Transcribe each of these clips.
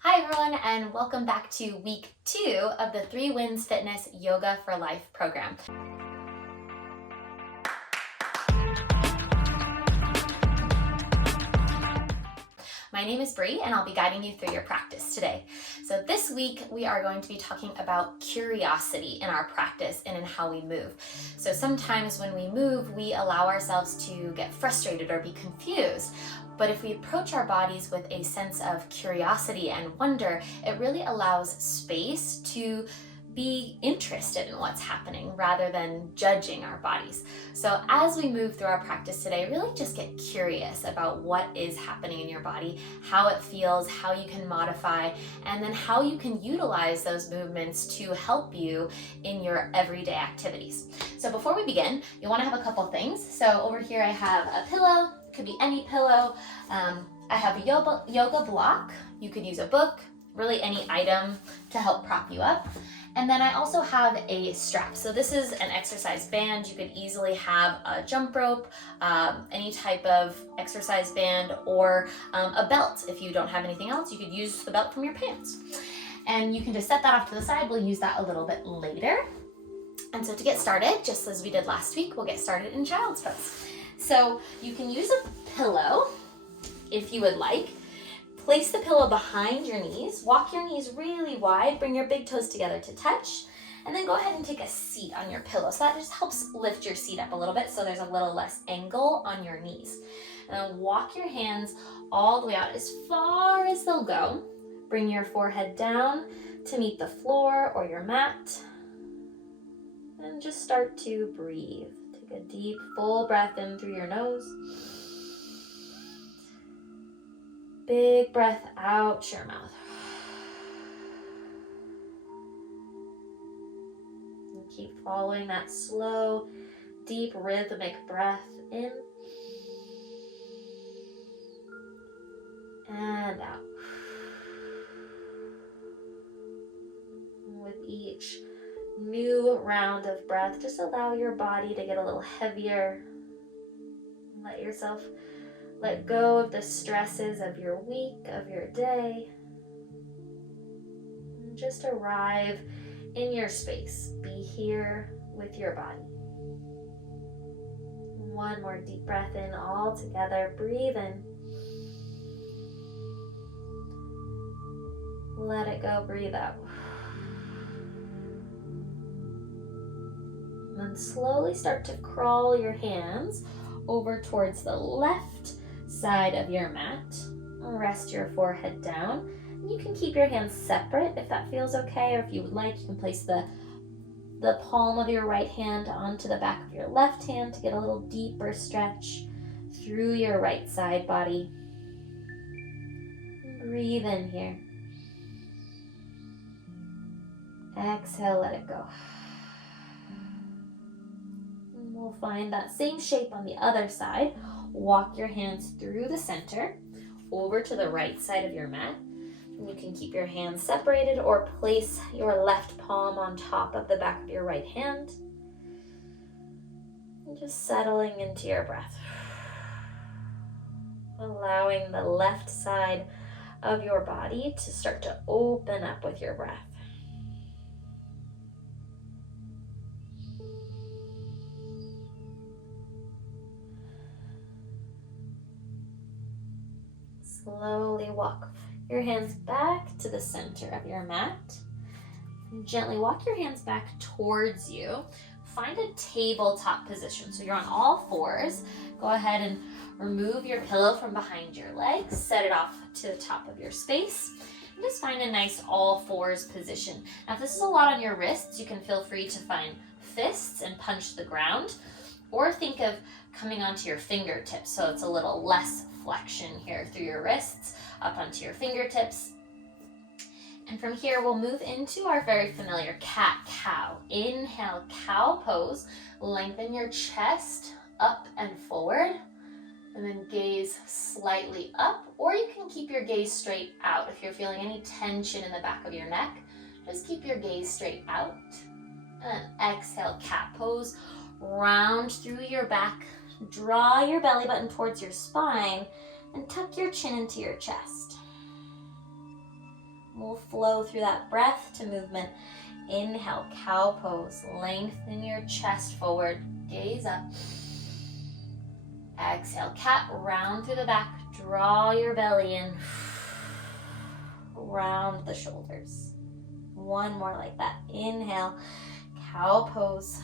Hi everyone, and welcome back to week 2 of the 3 Wins Fitness Yoga for Life program. My name is Bree, and I'll be guiding you through your practice today. So this week, we are going to be talking about curiosity in our practice and in how we move. So sometimes when we move, we allow ourselves to get frustrated or be confused. But if we approach our bodies with a sense of curiosity and wonder, it really allows space to be interested in what's happening rather than judging our bodies. So as we move through our practice today, really just get curious about what is happening in your body, how it feels, how you can modify, and then how you can utilize those movements to help you in your everyday activities. So before we begin, you want to have a couple things. So over here I have a pillow, it could be any pillow. I have a yoga block. You could use a book, really any item to help prop you up. And then I also have a strap. So this is an exercise band. You could easily have a jump rope, any type of exercise band, or a belt. If you don't have anything else, you could use the belt from your pants. And you can just set that off to the side. We'll use that a little bit later. And so to get started, just as we did last week, we'll get started in child's pose. So you can use a pillow if you would like. Place the pillow behind your knees, walk your knees really wide, bring your big toes together to touch, and then go ahead and take a seat on your pillow. So that just helps lift your seat up a little bit so there's a little less angle on your knees. And then walk your hands all the way out as far as they'll go. Bring your forehead down to meet the floor or your mat. And just start to breathe. Take a deep, full breath in through your nose. Big breath out your mouth. And keep following that slow, deep, rhythmic breath in and out. With each new round of breath, just allow your body to get a little heavier. Let yourself let go of the stresses of your week, of your day. And just arrive in your space. Be here with your body. One more deep breath in all together. Breathe in. Let it go. Breathe out. And then slowly start to crawl your hands over towards the left side of your mat. Rest your forehead down. And you can keep your hands separate if that feels okay, or if you would like, you can place the palm of your right hand onto the back of your left hand to get a little deeper stretch through your right side body. Breathe in here. Exhale, let it go. And we'll find that same shape on the other side. Walk your hands through the center, over to the right side of your mat. And you can keep your hands separated or place your left palm on top of the back of your right hand. And just settling into your breath. Allowing the left side of your body to start to open up with your breath. Slowly walk your hands back to the center of your mat. Gently walk your hands back towards you. Find a tabletop position. So you're on all fours. Go ahead and remove your pillow from behind your legs. Set it off to the top of your space. And just find a nice all fours position. Now if this is a lot on your wrists, you can feel free to find fists and punch the ground. Or think of coming onto your fingertips so it's a little less flexion here through your wrists, up onto your fingertips. And from here, we'll move into our very familiar cat-cow. Inhale, cow pose. Lengthen your chest up and forward. And then gaze slightly up. Or you can keep your gaze straight out. If you're feeling any tension in the back of your neck, just keep your gaze straight out. And exhale, cat pose. Round through your back. Draw your belly button towards your spine and tuck your chin into your chest. We'll flow through that breath to movement. Inhale, cow pose. Lengthen your chest forward. Gaze up. Exhale, cat, round through the back. Draw your belly in. Round the shoulders. One more like that. Inhale, cow pose.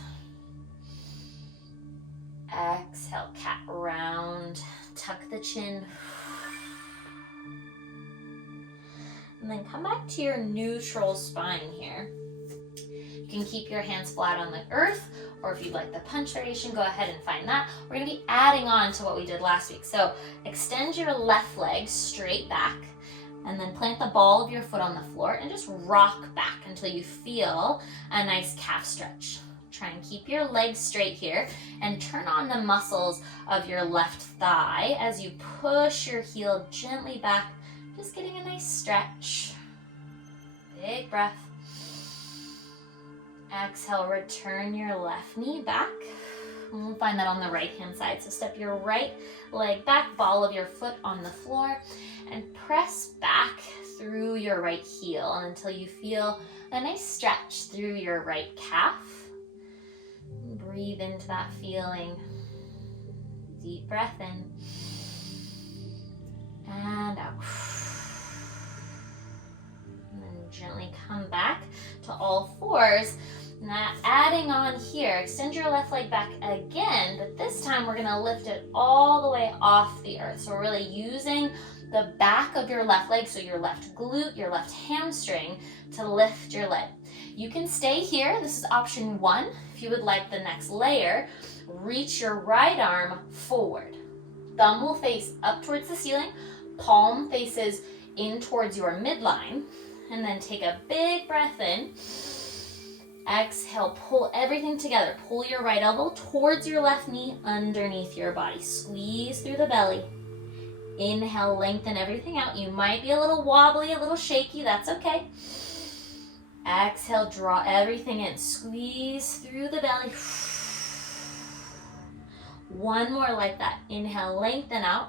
Exhale, cat, round. Tuck the chin. And then come back to your neutral spine here. You can keep your hands flat on the earth, or if you'd like the punch variation, go ahead and find that. We're gonna be adding on to what we did last week. So extend your left leg straight back, and then plant the ball of your foot on the floor and just rock back until you feel a nice calf stretch. Try and keep your legs straight here and turn on the muscles of your left thigh as you push your heel gently back, just getting a nice stretch. Big breath. Exhale, return your left knee back. And we'll find that on the right hand side. So step your right leg back, ball of your foot on the floor, and press back through your right heel until you feel a nice stretch through your right calf. Breathe into that feeling. Deep breath in and out. And then gently come back to all fours. Now adding on here, extend your left leg back again, but this time we're gonna lift it all the way off the earth. So we're really using the back of your left leg, so your left glute, your left hamstring, to lift your leg. You can stay here. This is option 1. If you would like the next layer, reach your right arm forward. Thumb will face up towards the ceiling, palm faces in towards your midline, and then take a big breath in. Exhale, pull everything together. Pull your right elbow towards your left knee underneath your body. Squeeze through the belly. Inhale, lengthen everything out. You might be a little wobbly, a little shaky. That's okay. Exhale, draw everything in. Squeeze through the belly. One more like that. Inhale, lengthen out.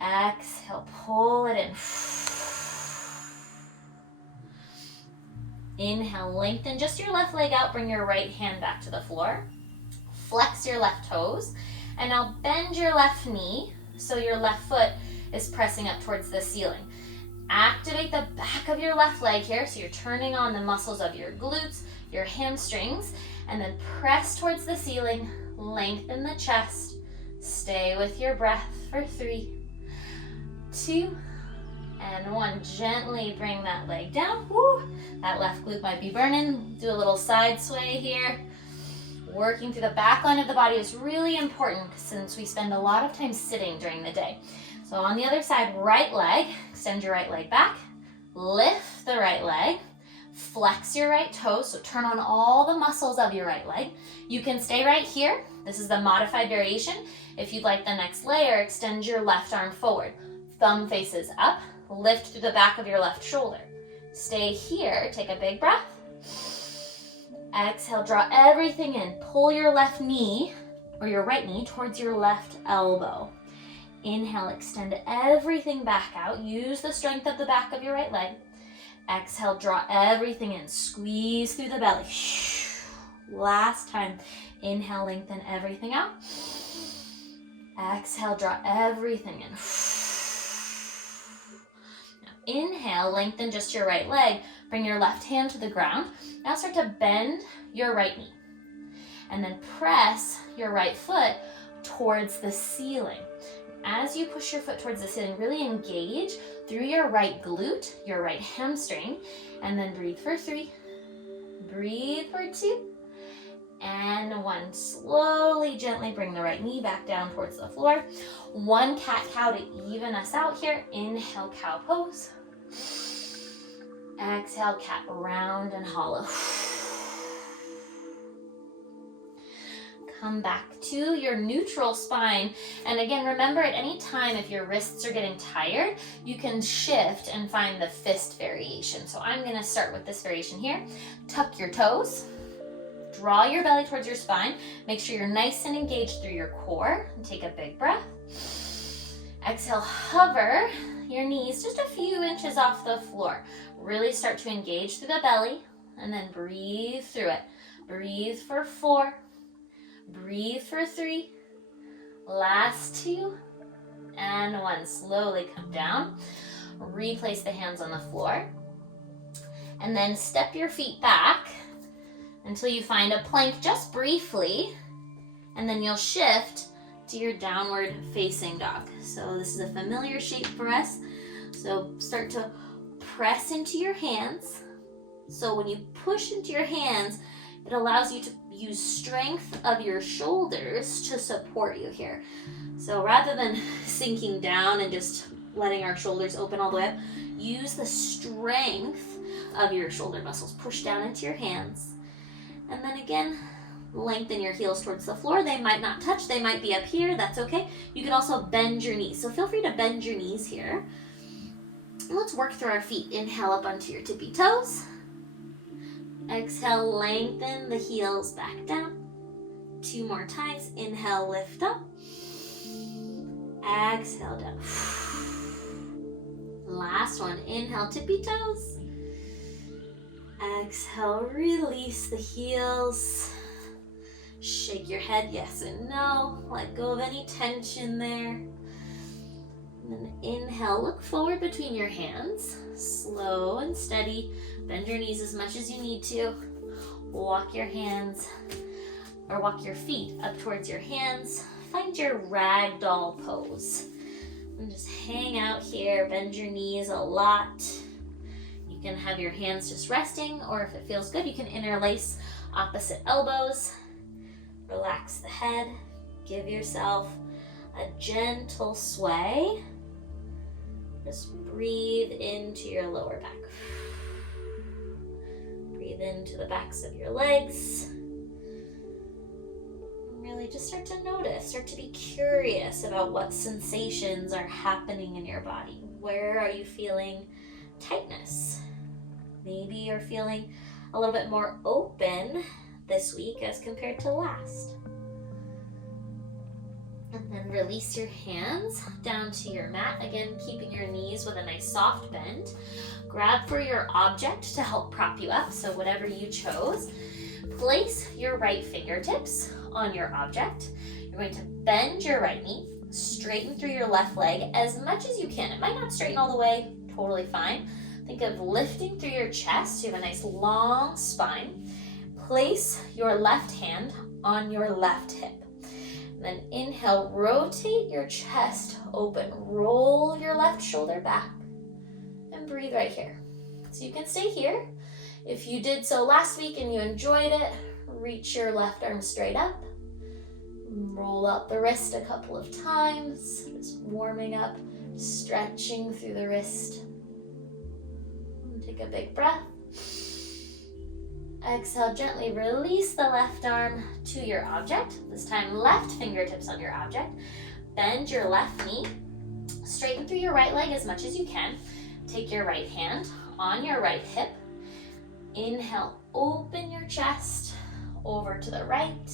Exhale, pull it in. Inhale, lengthen just your left leg out. Bring your right hand back to the floor. Flex your left toes. And now bend your left knee so your left foot is pressing up towards the ceiling. Activate the back of your left leg here, so you're turning on the muscles of your glutes, your hamstrings, and then press towards the ceiling. Lengthen the chest. Stay with your breath for 3, 2, and 1. Gently bring that leg down. Woo. That left glute might be burning. Do a little side sway here. Working through the back line of the body is really important since we spend a lot of time sitting during the day. So on the other side, right leg, extend your right leg back, lift the right leg, flex your right toes, so turn on all the muscles of your right leg. You can stay right here. This is the modified variation. If you'd like the next layer, extend your left arm forward. Thumb faces up, lift through the back of your left shoulder. Stay here, take a big breath. Exhale, draw everything in. Pull your left knee, or your right knee, towards your left elbow. Inhale, extend everything back out. Use the strength of the back of your right leg. Exhale, draw everything in. Squeeze through the belly. Last time. Inhale, lengthen everything out. Exhale, draw everything in. Now, inhale, lengthen just your right leg. Bring your left hand to the ground. Now start to bend your right knee. And then press your right foot towards the ceiling. As you push your foot towards the ceiling, really engage through your right glute, your right hamstring, and then breathe for 3, breathe for 2, and 1. Slowly, gently bring the right knee back down towards the floor. 1 cat-cow to even us out here. Inhale, cow pose. Exhale, cat, round and hollow. Come back to your neutral spine. And again, remember at any time if your wrists are getting tired, you can shift and find the fist variation. So I'm gonna start with this variation here. Tuck your toes, draw your belly towards your spine. Make sure you're nice and engaged through your core. And take a big breath. Exhale, hover your knees just a few inches off the floor. Really start to engage through the belly, and then breathe through it. Breathe for 4, breathe for 3, last 2, and 1. Slowly come down. Replace the hands on the floor, and then step your feet back until you find a plank just briefly, and then you'll shift to your downward facing dog. So this is a familiar shape for us. So start to press into your hands. So when you push into your hands, it allows you to use strength of your shoulders to support you here. So rather than sinking down and just letting our shoulders open all the way up, use the strength of your shoulder muscles. Push down into your hands. And then again, lengthen your heels towards the floor. They might not touch, they might be up here, that's okay. You can also bend your knees. So feel free to bend your knees here. Let's work through our feet. Inhale up onto your tippy toes. Exhale, lengthen the heels back down. 2 more times. Inhale, lift up. Exhale, down. Last one. Inhale, tippy toes. Exhale, release the heels. Shake your head yes and no. Let go of any tension there. And then inhale, look forward between your hands. Slow and steady. Bend your knees as much as you need to. Walk your hands, or walk your feet up towards your hands. Find your ragdoll pose. And just hang out here. Bend your knees a lot. You can have your hands just resting, or if it feels good, you can interlace opposite elbows. Relax the head. Give yourself a gentle sway. Just breathe into your lower back. Breathe into the backs of your legs. And really just start to notice, start to be curious about what sensations are happening in your body. Where are you feeling tightness? Maybe you're feeling a little bit more open this week as compared to last. And then release your hands down to your mat. Again, keeping your knees with a nice soft bend. Grab for your object to help prop you up, so whatever you chose. Place your right fingertips on your object. You're going to bend your right knee, straighten through your left leg as much as you can. It might not straighten all the way, totally fine. Think of lifting through your chest. You have a nice long spine. Place your left hand on your left hip. And then inhale, rotate your chest open. Roll your left shoulder back and breathe right here. So you can stay here. If you did so last week and you enjoyed it, reach your left arm straight up. Roll out the wrist a couple of times, just warming up, stretching through the wrist. And take a big breath. Exhale, gently release the left arm to your object. This time, left fingertips on your object. Bend your left knee. Straighten through your right leg as much as you can. Take your right hand on your right hip. Inhale, open your chest over to the right.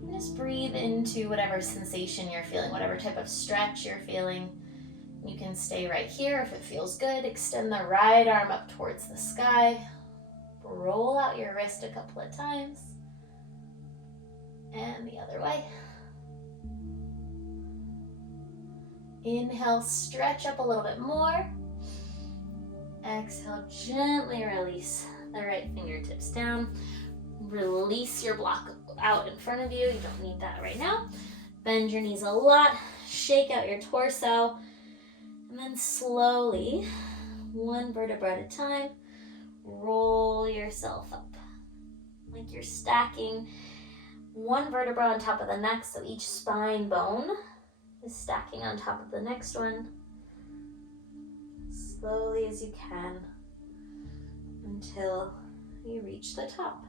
And just breathe into whatever sensation you're feeling, whatever type of stretch you're feeling. You can stay right here if it feels good. Extend the right arm up towards the sky. Roll out your wrist a couple of times. And the other way. Inhale, stretch up a little bit more. Exhale, gently release the right fingertips down. Release your block out in front of you. You don't need that right now. Bend your knees a lot. Shake out your torso. And then slowly, one vertebra at a time, roll yourself up. Like you're stacking one vertebra on top of the next, so each spine bone is stacking on top of the next one. Slowly as you can until you reach the top.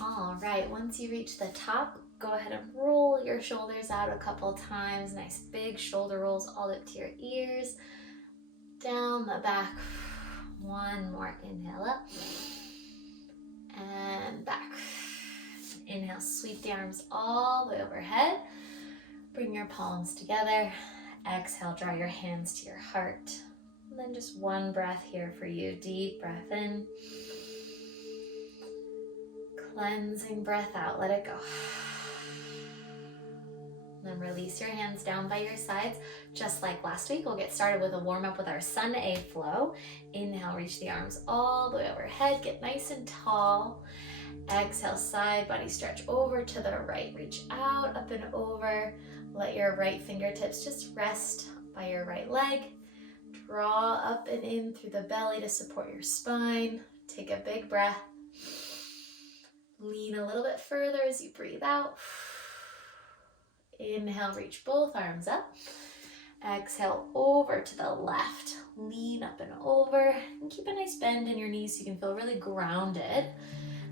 All right, once you reach the top, go ahead and roll your shoulders out a couple times. Nice big shoulder rolls all up to your ears. Down the back. One more inhale up. And back. Inhale, sweep the arms all the way overhead. Bring your palms together. Exhale, draw your hands to your heart. And then just one breath here for you. Deep breath in. Cleansing breath out. Let it go. Then release your hands down by your sides. Just like last week, we'll get started with a warm up with our Sun A flow. Inhale, reach the arms all the way overhead. Get nice and tall. Exhale, side body stretch over to the right. Reach out, up and over. Let your right fingertips just rest by your right leg. Draw up and in through the belly to support your spine. Take a big breath. Lean a little bit further as you breathe out. Inhale, reach both arms up. Exhale, over to the left. Lean up and over. And keep a nice bend in your knees so you can feel really grounded.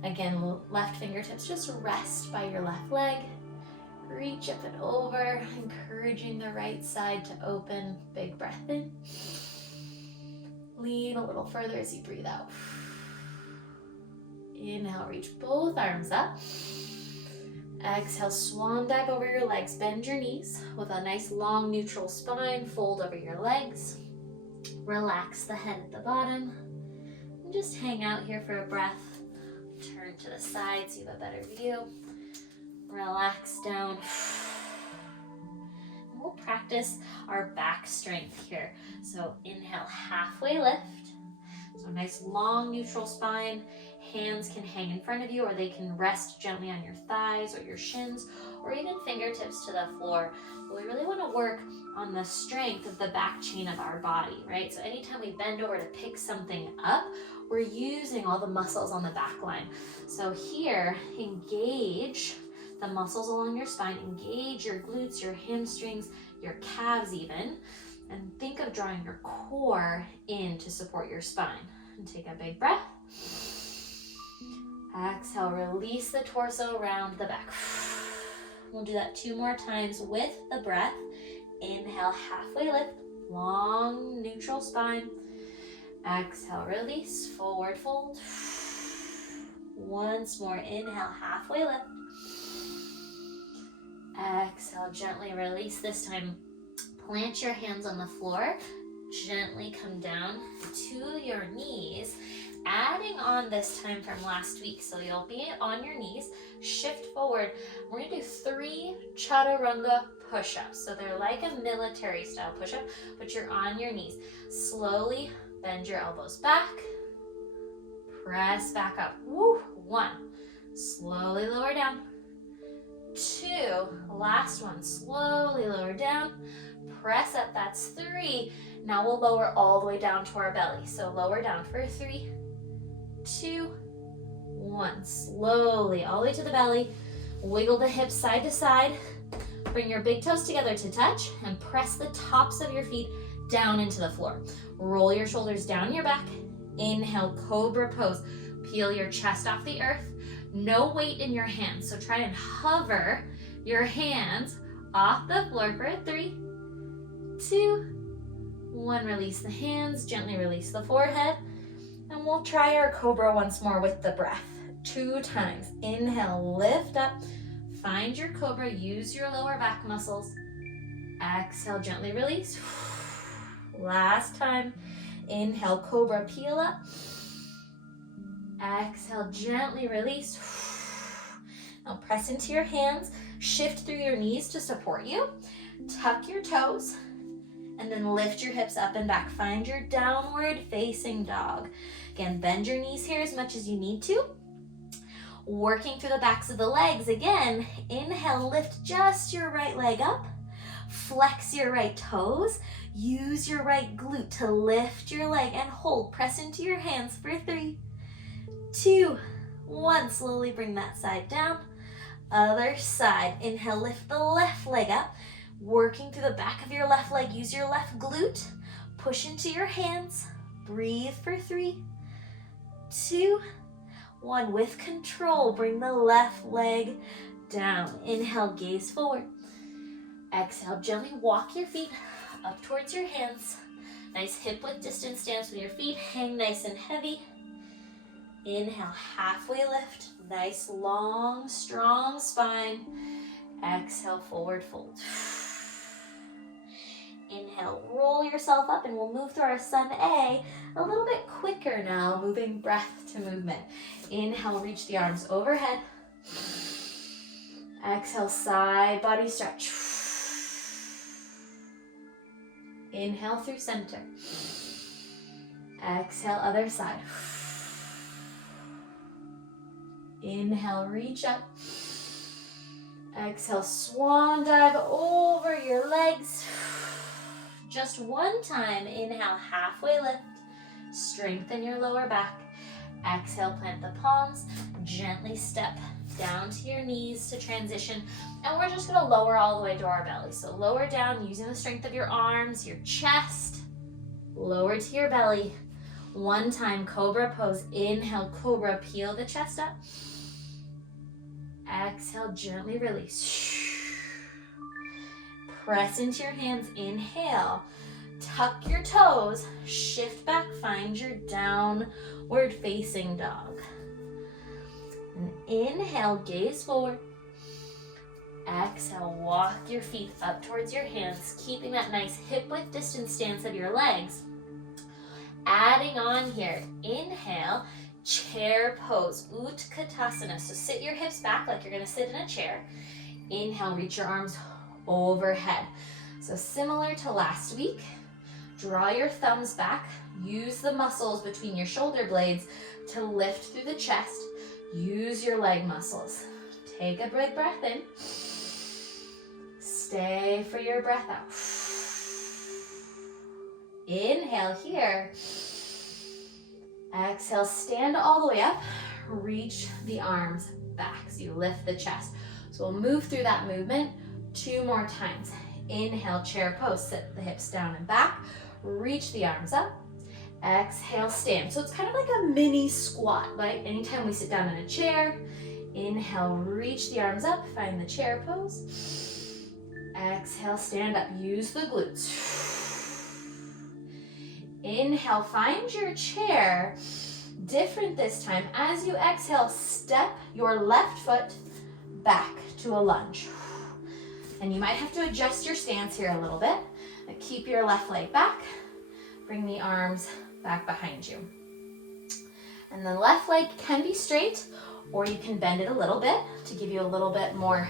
Again, left fingertips just rest by your left leg. Reach up and over, encouraging the right side to open. Big breath in. Lean a little further as you breathe out. Inhale, reach both arms up. Exhale, swan dive over your legs. Bend your knees with a nice long neutral spine. Fold over your legs. Relax the head at the bottom. And just hang out here for a breath. Turn to the side so you have a better view. Relax down. And we'll practice our back strength here. So inhale, halfway lift. So nice long neutral spine. Hands can hang in front of you, or they can rest gently on your thighs or your shins, or even fingertips to the floor. But we really want to work on the strength of the back chain of our body, right? So anytime we bend over to pick something up, we're using all the muscles on the back line. So here, engage the muscles along your spine, engage your glutes, your hamstrings, your calves even, and think of drawing your core in to support your spine. And take a big breath. Exhale, release the torso around the back. We'll do that 2 more times with the breath. Inhale, halfway lift, long neutral spine. Exhale, release, forward fold. Once more, inhale, halfway lift. Exhale, gently release. This time, plant your hands on the floor. Gently come down to your knees. Adding on this time from last week, so you'll be on your knees, shift forward. We're gonna do 3 chaturanga push-ups. So they're like a military style push-up, but you're on your knees. Slowly bend your elbows back, press back up. Woo, 1, slowly lower down. 2, last one, slowly lower down, press up, that's 3. Now we'll lower all the way down to our belly. So lower down for 3, 2, 1. Slowly, all the way to the belly. Wiggle the hips side to side. Bring your big toes together to touch and press the tops of your feet down into the floor. Roll your shoulders down your back. Inhale, cobra pose. Peel your chest off the earth. No weight in your hands, so try and hover your hands off the floor for 3, 2, 1. Release the hands, gently release the forehead. And we'll try our cobra once more with the breath. 2 times. Inhale, lift up. Find your cobra, use your lower back muscles. Exhale, gently release. Last time. Inhale, cobra, peel up. Exhale, gently release. Now press into your hands. Shift through your knees to support you. Tuck your toes. And then lift your hips up and back. Find your downward facing dog. Again, bend your knees here as much as you need to. Working through the backs of the legs. Again, inhale, lift just your right leg up. Flex your right toes. Use your right glute to lift your leg and hold. Press into your hands for 3, 2, 1. Slowly bring that side down. Other side. Inhale, lift the left leg up. Working through the back of your left leg, use your left glute. Push into your hands. Breathe for 3, 2, 1. With control, bring the left leg down. Inhale, gaze forward. Exhale, gently walk your feet up towards your hands. Nice hip width distance stance with your feet. Hang nice and heavy. Inhale, halfway lift. Nice, long, strong spine. Exhale, forward fold. Inhale, roll yourself up, and we'll move through our sun A a little bit quicker now, moving breath to movement. Inhale, reach the arms overhead. Exhale, side body stretch. Inhale through center. Exhale, other side. Inhale, reach up. Exhale, swan dive over your legs. Just one time. Inhale, halfway lift. Strengthen your lower back. Exhale, plant the palms. Gently step down to your knees to transition. And we're just gonna lower all the way to our belly. So lower down using the strength of your arms, your chest. Lower to your belly. One time, cobra pose. Inhale, cobra, peel the chest up. Exhale, gently release. Press into your hands. Inhale, tuck your toes, shift back, find your downward facing dog. And inhale, gaze forward. Exhale, walk your feet up towards your hands, keeping that nice hip width distance stance of your legs. Adding on here, inhale, chair pose, Utkatasana. So sit your hips back like you're gonna sit in a chair. Inhale, reach your arms overhead. So similar to last week, draw your thumbs back, use the muscles between your shoulder blades to lift through the chest. Use your leg muscles. Take a big breath in. Stay for your breath out. Inhale here. Exhale, stand all the way up. Reach the arms back. So you lift the chest. So we'll move through that movement 2 more times. Inhale, chair pose. Sit the hips down and back. Reach the arms up. Exhale, stand. So it's kind of like a mini squat, right? Anytime we sit down in a chair, inhale, reach the arms up, find the chair pose. Exhale, stand up, use the glutes. Inhale, find your chair. Different this time. As you exhale, step your left foot back to a lunge. And you might have to adjust your stance here a little bit. Keep your left leg back. Bring the arms back behind you. And the left leg can be straight, or you can bend it a little bit to give you a little bit more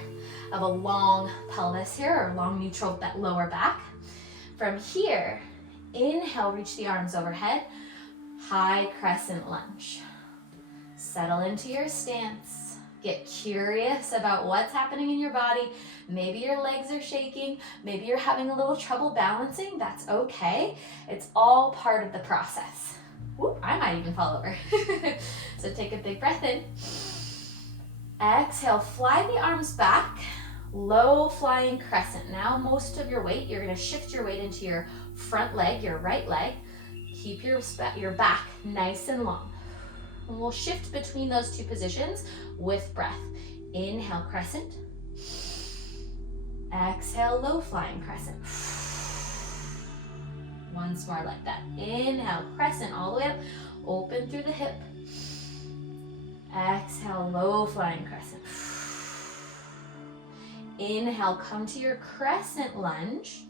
of a long pelvis here, or long neutral lower back. From here, inhale, reach the arms overhead, high crescent lunge. Settle into your stance. Get curious about what's happening in your body. Maybe your legs are shaking. Maybe you're having a little trouble balancing. That's okay. It's all part of the process. Whoop, I might even fall over. So take a big breath in. Exhale, fly the arms back. Low flying crescent. Now most of your weight, you're gonna shift your weight into your front leg, your right leg. Keep your back nice and long. And we'll shift between those 2 positions with breath. Inhale, crescent. Exhale, low flying crescent. Once more like that. Inhale, crescent all the way up. Open through the hip. Exhale, low flying crescent. Inhale, come to your crescent lunge.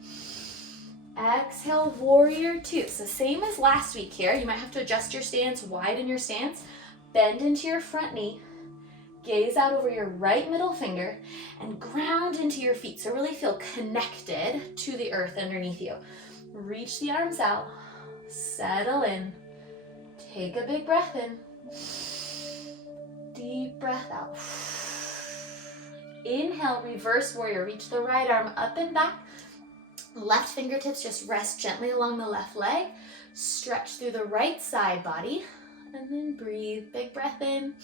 Exhale, warrior 2. So same as last week here. You might have to adjust your stance, widen your stance. Bend into your front knee. Gaze out over your right middle finger and ground into your feet. So really feel connected to the earth underneath you. Reach the arms out. Settle in. Take a big breath in. Deep breath out. Inhale, reverse warrior. Reach the right arm up and back. Left fingertips just rest gently along the left leg. Stretch through the right side body. And then breathe. Big breath in.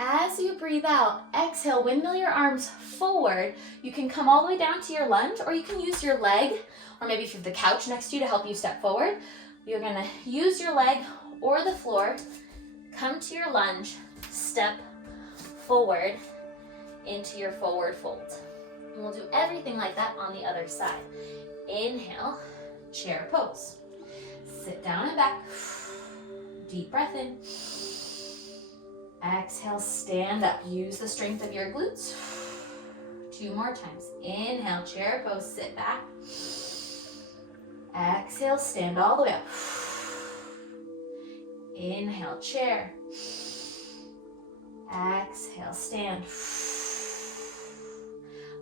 As you breathe out, exhale, windmill your arms forward. You can come all the way down to your lunge, or you can use your leg, or maybe if you have the couch next to you to help you step forward. You're gonna use your leg or the floor, come to your lunge, step forward into your forward fold. And we'll do everything like that on the other side. Inhale, chair pose. Sit down and back. Deep breath in. Exhale, stand up. Use the strength of your glutes. 2 more times. Inhale, chair pose, sit back. Exhale, stand all the way up. Inhale, chair. Exhale, stand.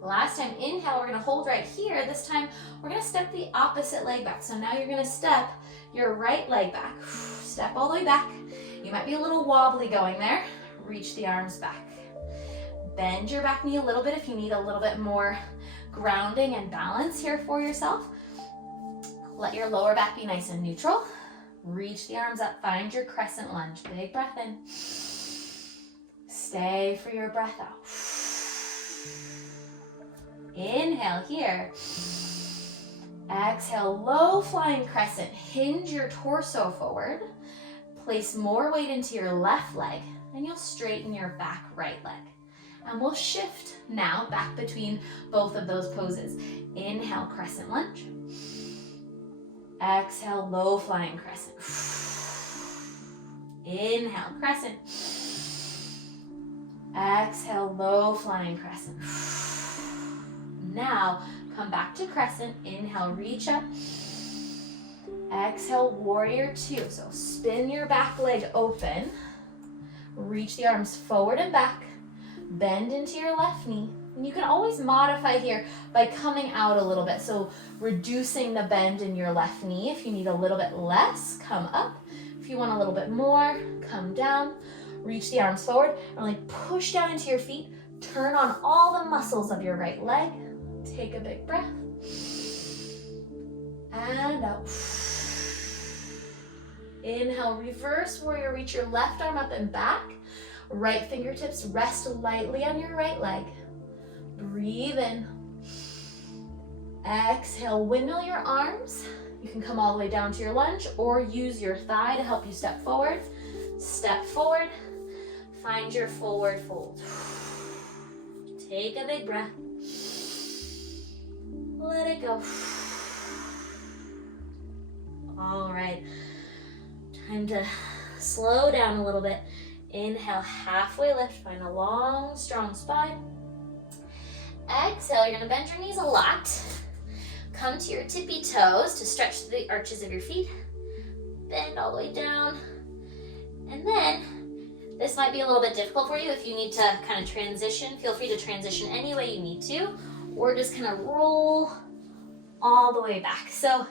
Last time, inhale, we're gonna hold right here. This time, we're gonna step the opposite leg back. So now you're gonna step your right leg back. Step all the way back. You might be a little wobbly going there. Reach the arms back. Bend your back knee a little bit if you need a little bit more grounding and balance here for yourself. Let your lower back be nice and neutral. Reach the arms up, find your crescent lunge. Big breath in. Stay for your breath out. Inhale here. Exhale, low flying crescent. Hinge your torso forward. Place more weight into your left leg, and you'll straighten your back right leg. And we'll shift now back between both of those poses. Inhale, crescent lunge. Exhale, low flying crescent. Inhale, crescent. Exhale, low flying crescent. Now, come back to crescent. Inhale, reach up. Exhale, warrior two. So spin your back leg open. Reach the arms forward and back. Bend into your left knee. And you can always modify here by coming out a little bit. So reducing the bend in your left knee. If you need a little bit less, come up. If you want a little bit more, come down. Reach the arms forward and really push down into your feet. Turn on all the muscles of your right leg. Take a big breath. And out. Inhale, reverse warrior. Reach your left arm up and back. Right fingertips rest lightly on your right leg. Breathe in. Exhale, windmill your arms. You can come all the way down to your lunge or use your thigh to help you step forward. Step forward. Find your forward fold. Take a big breath. Let it go. All right. Time to slow down a little bit. Inhale, halfway lift. Find a long, strong spine. Exhale, you're gonna bend your knees a lot. Come to your tippy toes to stretch the arches of your feet. Bend all the way down. And then, this might be a little bit difficult for you. If you need to kind of transition, feel free to transition any way you need to, or just kind of roll all the way back. So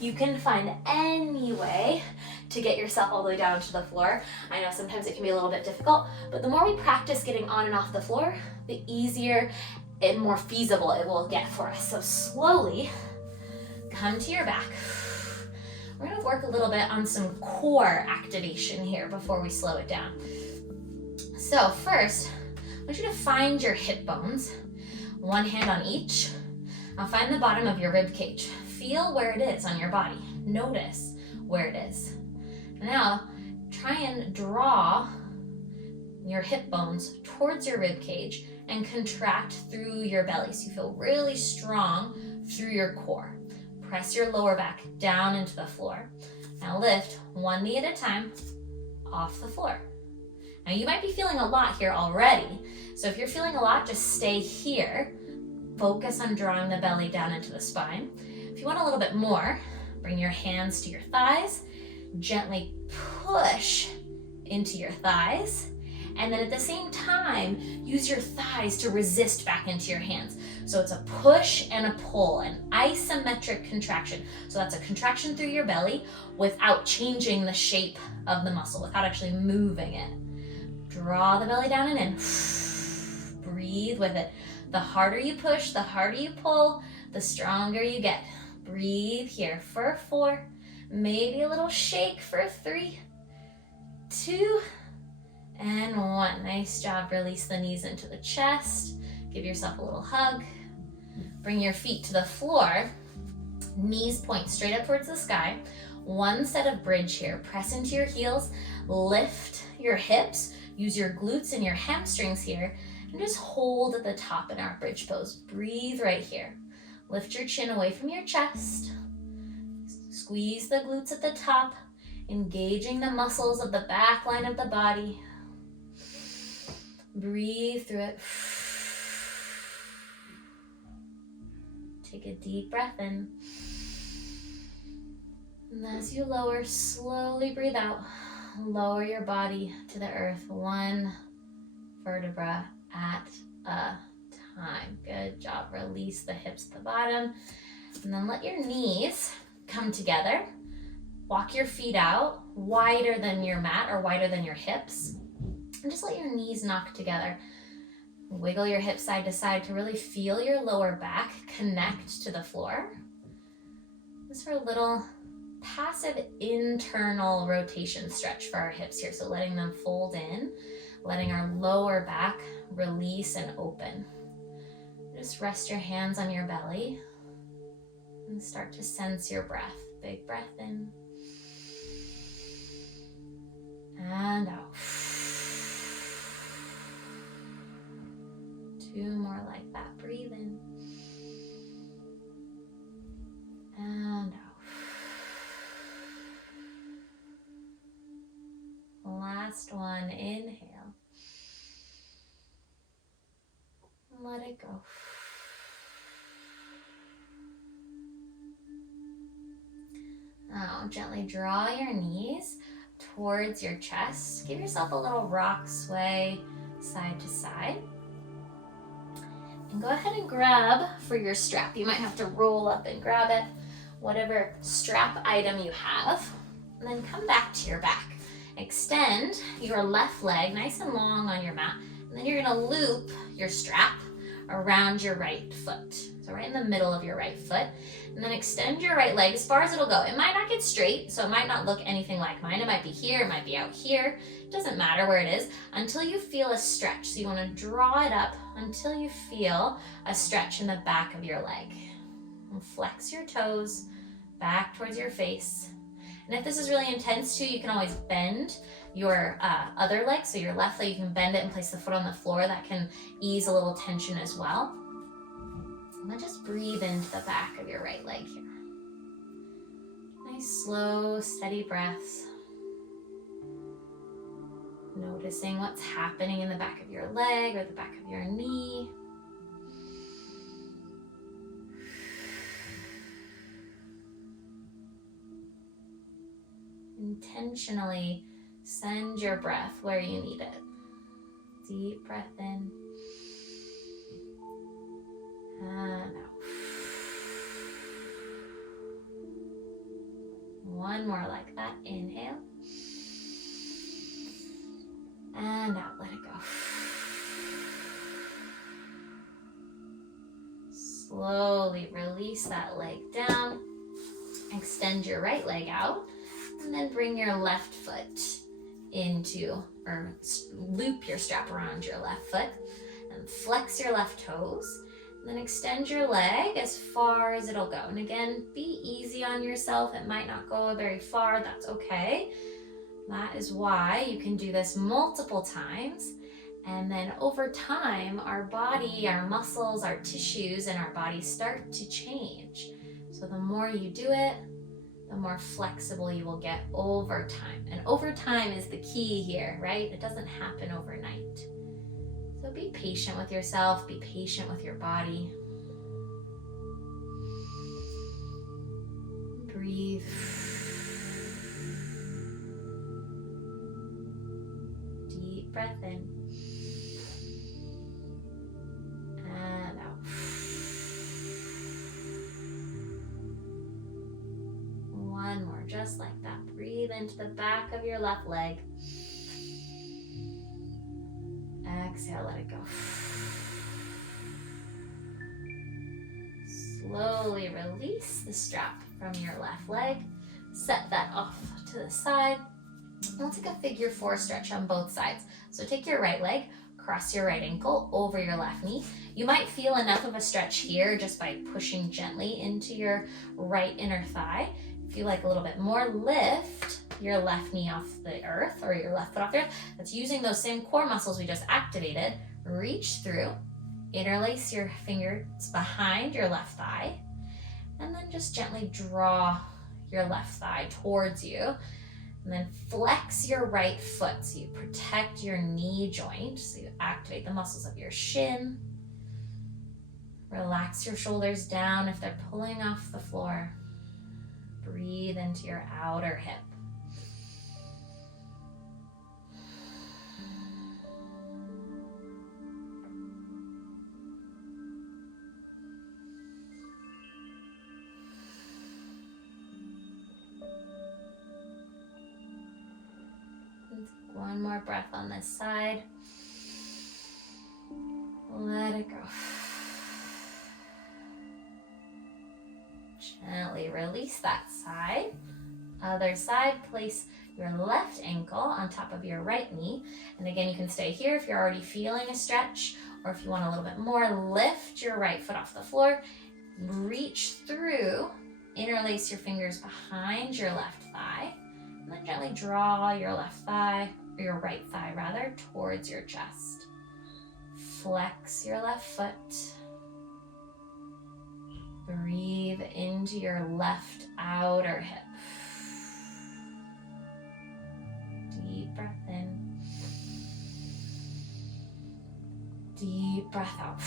you can find any way to get yourself all the way down to the floor. I know sometimes it can be a little bit difficult, but the more we practice getting on and off the floor, the easier and more feasible it will get for us. So slowly come to your back. We're gonna work a little bit on some core activation here before we slow it down. So first, I want you to find your hip bones, one hand on each. Now find the bottom of your rib cage. Feel where it is on your body. Notice where it is. Now, try and draw your hip bones towards your rib cage and contract through your belly so you feel really strong through your core. Press your lower back down into the floor. Now lift one knee at a time off the floor. Now you might be feeling a lot here already, so if you're feeling a lot, just stay here. Focus on drawing the belly down into the spine. If you want a little bit more, bring your hands to your thighs, gently push into your thighs, and then at the same time, use your thighs to resist back into your hands. So it's a push and a pull, an isometric contraction. So that's a contraction through your belly without changing the shape of the muscle, without actually moving it. Draw the belly down and in. Breathe with it. The harder you push, the harder you pull, the stronger you get. Breathe here for 4, maybe a little shake for 3, 2, and 1. Nice job. Release the knees into the chest. Give yourself a little hug. Bring your feet to the floor. Knees point straight up towards the sky. One set of bridge here. Press into your heels. Lift your hips. Use your glutes and your hamstrings here. And just hold at the top in our bridge pose. Breathe right here. Lift your chin away from your chest. Squeeze the glutes at the top, engaging the muscles of the back line of the body. Breathe through it. Take a deep breath in. And as you lower, slowly breathe out. Lower your body to the earth, one vertebra at a time. Good job. Release the hips at the bottom. And then let your knees come together. Walk your feet out wider than your mat or wider than your hips. And just let your knees knock together. Wiggle your hips side to side to really feel your lower back connect to the floor. Just for a little passive internal rotation stretch for our hips here. So letting them fold in, letting our lower back release and open. Just rest your hands on your belly and start to sense your breath. Big breath in and out. 2 more like that. Breathe in and out. Last one. Inhale. Let it go. Now gently draw your knees towards your chest. Give yourself a little rock sway side to side. And go ahead and grab for your strap. You might have to roll up and grab it, whatever strap item you have. And then come back to your back. Extend your left leg nice and long on your mat. And then you're gonna loop your strap around your right foot. So right in the middle of your right foot. And then extend your right leg as far as it'll go. It might not get straight, so it might not look anything like mine. It might be here, it might be out here. It doesn't matter where it is until you feel a stretch. So you wanna draw it up until you feel a stretch in the back of your leg. And flex your toes back towards your face. And if this is really intense too, you can always bend your other leg. So your left leg, you can bend it and place the foot on the floor. That can ease a little tension as well. And then just breathe into the back of your right leg here. Nice, slow, steady breaths. Noticing what's happening in the back of your leg or the back of your knee. Intentionally send your breath where you need it. Deep breath in and out. One more like that. Inhale and out. Let it go. Slowly release that leg down. Extend your right leg out. And then bring your left foot into, or loop your strap around your left foot and flex your left toes. And then extend your leg as far as it'll go. And again, be easy on yourself. It might not go very far. That's okay. That is why you can do this multiple times. And then over time, our body, our muscles, our tissues, and our body start to change. So the more you do it, the more flexible you will get over time. And over time is the key here, right? It doesn't happen overnight. So be patient with yourself, be patient with your body. Breathe. Deep breath in. And out. One more, just like that. Breathe into the back of your left leg. Exhale, let it go. Slowly release the strap from your left leg. Set that off to the side. We'll take a figure 4 stretch on both sides. So take your right leg, cross your right ankle over your left knee. You might feel enough of a stretch here just by pushing gently into your right inner thigh. If you like a little bit more, lift your left knee off the earth or your left foot off the earth. That's using those same core muscles we just activated. Reach through, interlace your fingers behind your left thigh, and then just gently draw your left thigh towards you. And then flex your right foot so you protect your knee joint. So you activate the muscles of your shin. Relax your shoulders down if they're pulling off the floor. Breathe into your outer hip. One more breath on this side. Let it go. Gently release that side. Other side, place your left ankle on top of your right knee. And again, you can stay here if you're already feeling a stretch, or if you want a little bit more, lift your right foot off the floor, reach through, interlace your fingers behind your left thigh, and then gently draw your left thigh, or your right thigh rather, towards your chest. Flex your left foot. Breathe into your left outer hip. Deep breath in. Deep breath out.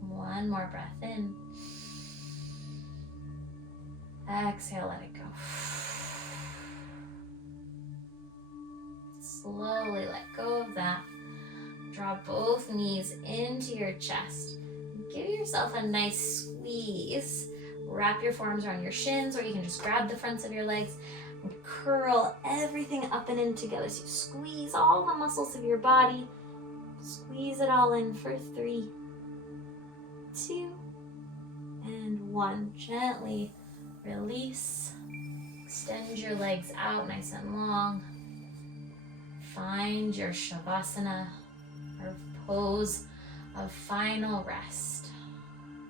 One more breath in. Exhale, let it go. Slowly let go of that. Draw both knees into your chest. Give yourself a nice squeeze. Wrap your forearms around your shins, or you can just grab the fronts of your legs and curl everything up and in together. So you squeeze all the muscles of your body. Squeeze it all in for 3, 2, and 1. Gently release. Extend your legs out nice and long. Find your Shavasana, or pose of final rest.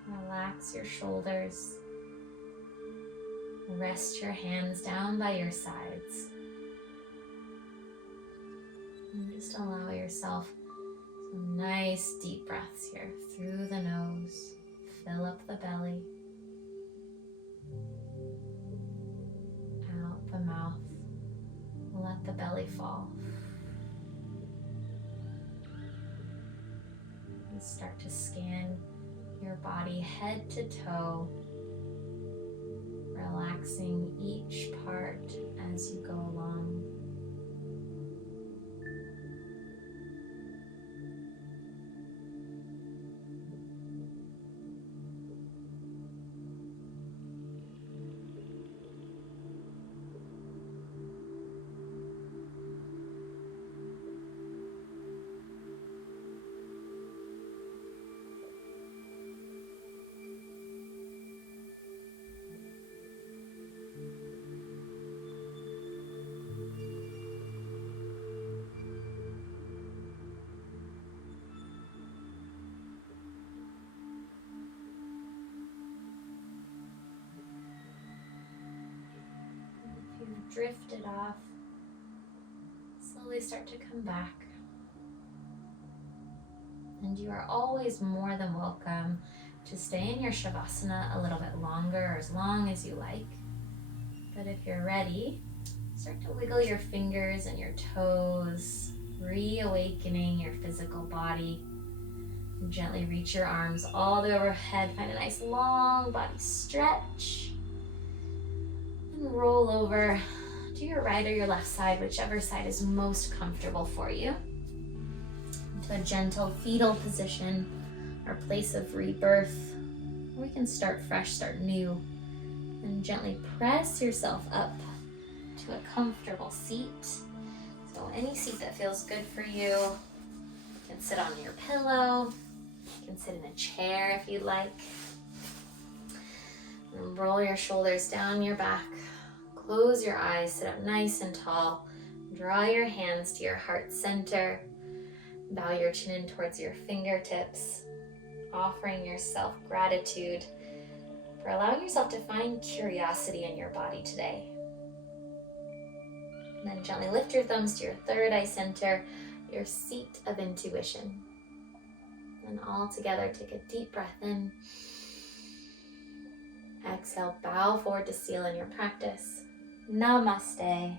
Relax your shoulders. Rest your hands down by your sides. And just allow yourself some nice deep breaths here through the nose. Fill up the belly. Out the mouth. Let the belly fall. And start to scan your body head to toe, relaxing each part as you go along. Drifted off, slowly start to come back. And you are always more than welcome to stay in your Shavasana a little bit longer, or as long as you like. But if you're ready, start to wiggle your fingers and your toes, reawakening your physical body. And gently reach your arms all the way overhead. Find a nice long body stretch. And roll over to your right or your left side, whichever side is most comfortable for you. Into a gentle fetal position, our place of rebirth. We can start fresh, start new, and gently press yourself up to a comfortable seat. So any seat that feels good for you. You can sit on your pillow, you can sit in a chair if you'd like. And roll your shoulders down your back. Close your eyes, sit up nice and tall. Draw your hands to your heart center. Bow your chin in towards your fingertips, offering yourself gratitude for allowing yourself to find curiosity in your body today. And then gently lift your thumbs to your third eye center, your seat of intuition. And all together, take a deep breath in. Exhale, bow forward to seal in your practice. Namaste.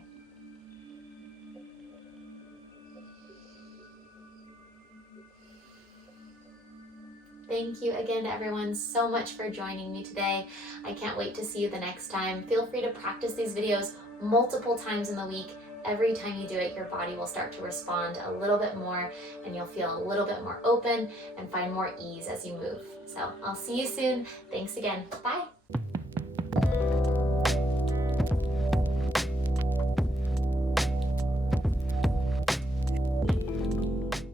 Thank you again to everyone so much for joining me today. I can't wait to see you the next time. Feel free to practice these videos multiple times in the week. Every time you do it, your body will start to respond a little bit more and you'll feel a little bit more open and find more ease as you move. So I'll see you soon. Thanks again. Bye.